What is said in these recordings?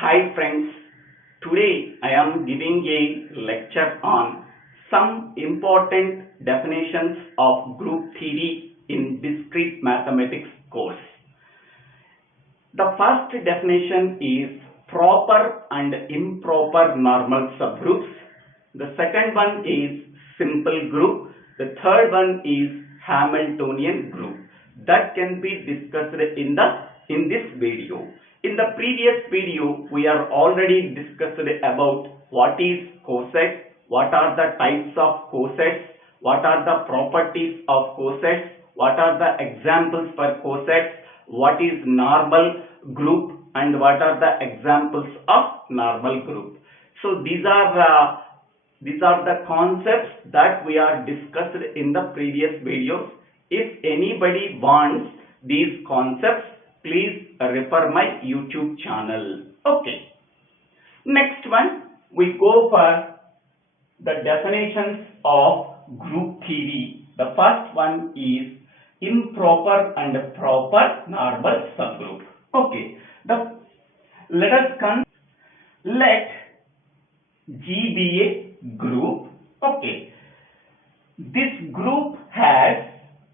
Hi friends, today I am giving a lecture on some important definitions of group theory in discrete mathematics course. The first definition is proper and improper normal subgroups. The second one is simple group. The third one is Hamiltonian group. That can be discussed in this video. In the previous video, we are already discussed about what is cosets, what are the types of cosets, what are the properties of cosets, what are the examples for cosets, what is normal group, and what are the examples of normal group. So these are the concepts that we are discussed in the previous videos. If anybody wants these concepts, please refer my YouTube channel. Okay. Next one, we go for the definitions of group theory. The first one is improper and proper normal subgroup. Okay. Let G be a group. Okay. This group has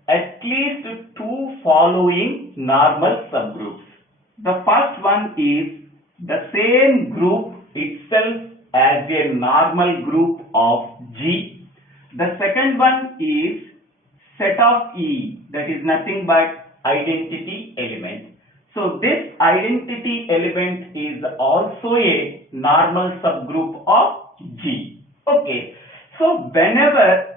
at least two following normal subgroups. The first one is the same group itself as a normal group of G. The second one is set of E, that is nothing but identity element. So this identity element is also a normal subgroup of G. Okay. So whenever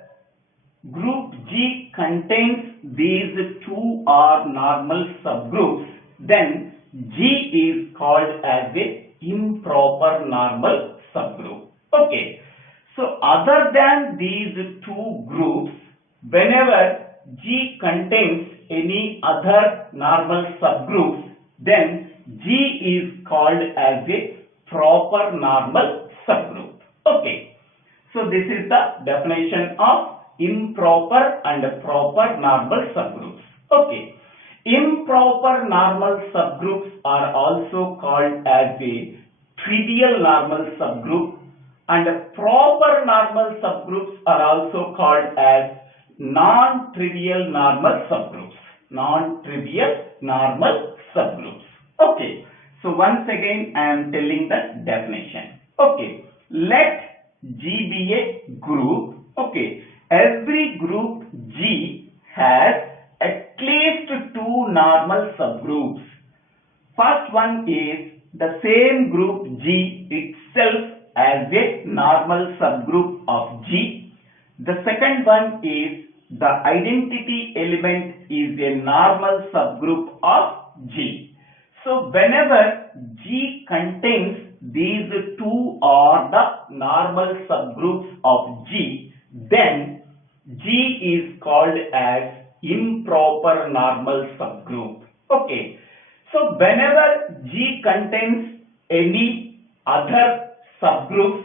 group G contains these two or normal subgroups, then G is called as a improper normal subgroup. Okay. So other than these two groups, whenever G contains any other normal subgroups, then G is called as a proper normal subgroup. Okay. So this is the definition of improper and proper normal subgroups. Okay. Improper normal subgroups are also called as a trivial normal subgroup, and proper normal subgroups are also called as non-trivial normal subgroups. Non-trivial normal subgroups. Okay. So once again I am telling the definition. Okay. Let G be a group. Okay. Every group G has at least two normal subgroups. First one is the same group G itself as a normal subgroup of G. The second one is the identity element is a normal subgroup of G. So whenever G contains these two or the normal subgroups of G, then G is called as improper normal subgroup. Okay. So whenever G contains any other subgroups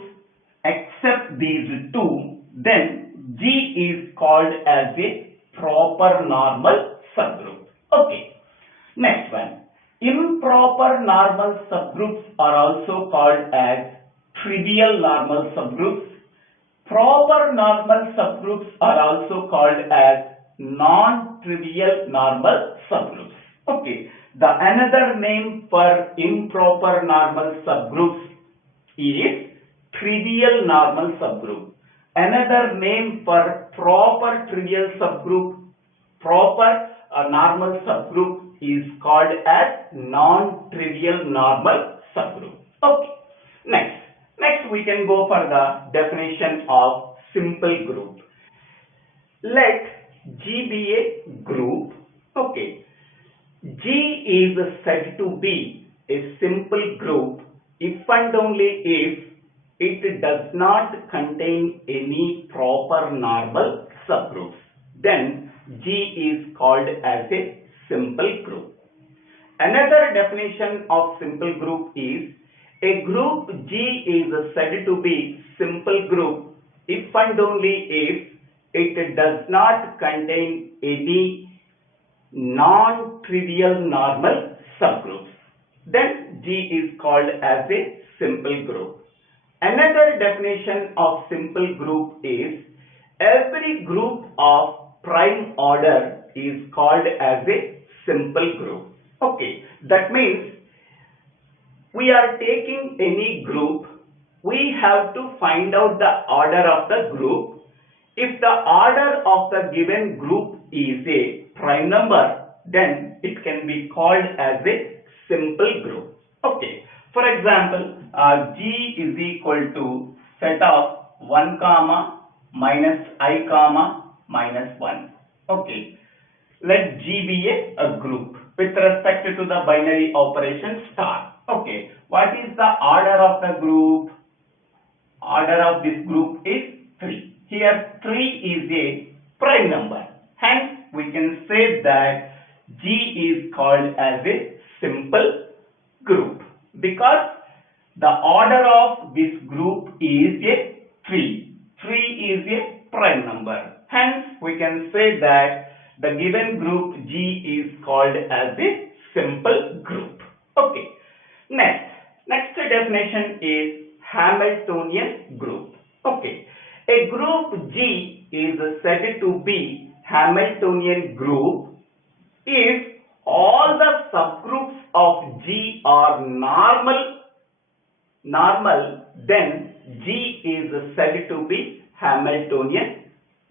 except these two, then G is called as a proper normal subgroup. Okay. Next one. Improper normal subgroups are also called as trivial normal subgroups. Proper normal subgroups are also called as non-trivial normal subgroups. Okay. The another name for improper normal subgroups is trivial normal subgroup. Another name for proper trivial subgroup, normal subgroup is called as non-trivial normal subgroup. Okay. Next we can go for the definition of simple group. Let G be a group. Okay. G is said to be a simple group if and only if it does not contain any proper normal subgroups. Then G is called as a simple group. Another definition of simple group is a group G is said to be simple group if and only if it does not contain any non-trivial normal subgroups. Then G is called as a simple group. Another definition of simple group is every group of prime order is called as a simple group. Okay, that means we are taking any group, we have to find out the order of the group. If the order of the given group is a prime number, then it can be called as a simple group. Okay, for example, G is equal to set of 1 comma minus I comma minus 1. Okay, let G be a group with respect to the binary operation star. Okay, what is the order of the group? Order of this group is 3. Here 3 is a prime number. Hence, we can say that G is called as a simple group because the order of this group is a 3. 3 is a prime number. Hence, we can say that the given group G is called as a simple group. Okay. Next definition is Hamiltonian group. Okay. A group G is said to be Hamiltonian group if all the subgroups of G are normal, then G is said to be Hamiltonian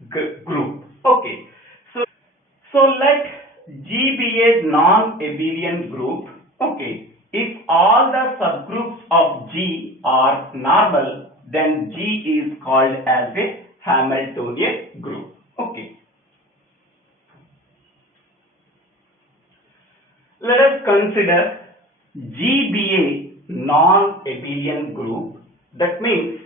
group. Okay. So let G be a non-abelian group. Okay. If all the subgroups of G are normal, then G is called as a Hamiltonian group. Okay. Let us consider G be a non-abelian group. That means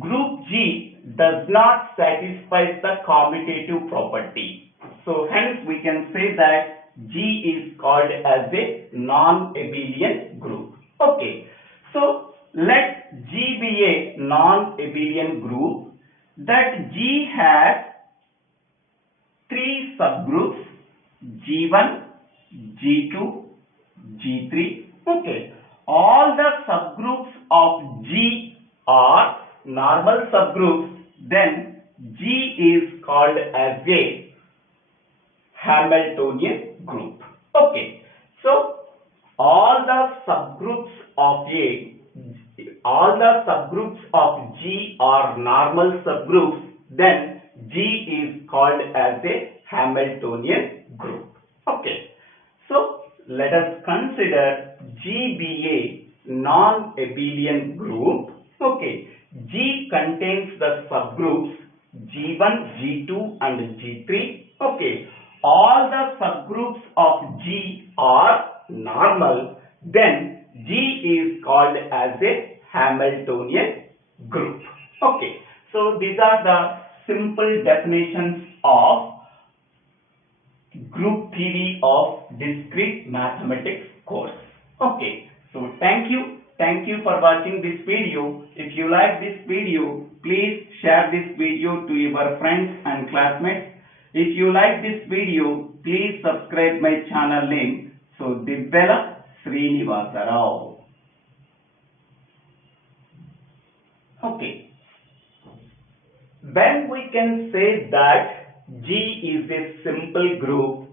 group G does not satisfy the commutative property. So hence we can say that G is called as a non-abelian group. Okay. So let G be a non-abelian group that G has 3 subgroups G1, G2, G3. Okay. All the subgroups of G are normal subgroups, then G is called as a Hamiltonian group. Okay. So all the subgroups of G are normal subgroups, then G is called as a Hamiltonian group. Okay. So let us consider G be a non-abelian group. Okay. G contains the subgroups G1, G2 and G3. Okay. All the subgroups of G are normal, then G is called as a Hamiltonian group. Okay. So these are the simple definitions of group theory of discrete mathematics course. Okay. So thank you. Thank you for watching this video. If you like this video, please share this video to your friends and classmates. If you like this video, please subscribe my channel name. So Dibbela Srinivasa Rao. Okay. When we can say that G is a simple group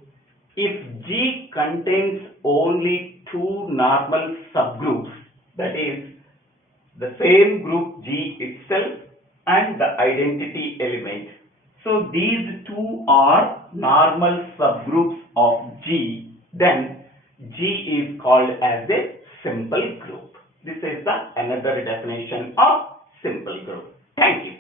if G contains only 2 normal subgroups, that is the same group G itself and the identity element. So these 2 are normal subgroups of G, then G is called as a simple group. This is the another definition of simple group. Thank you.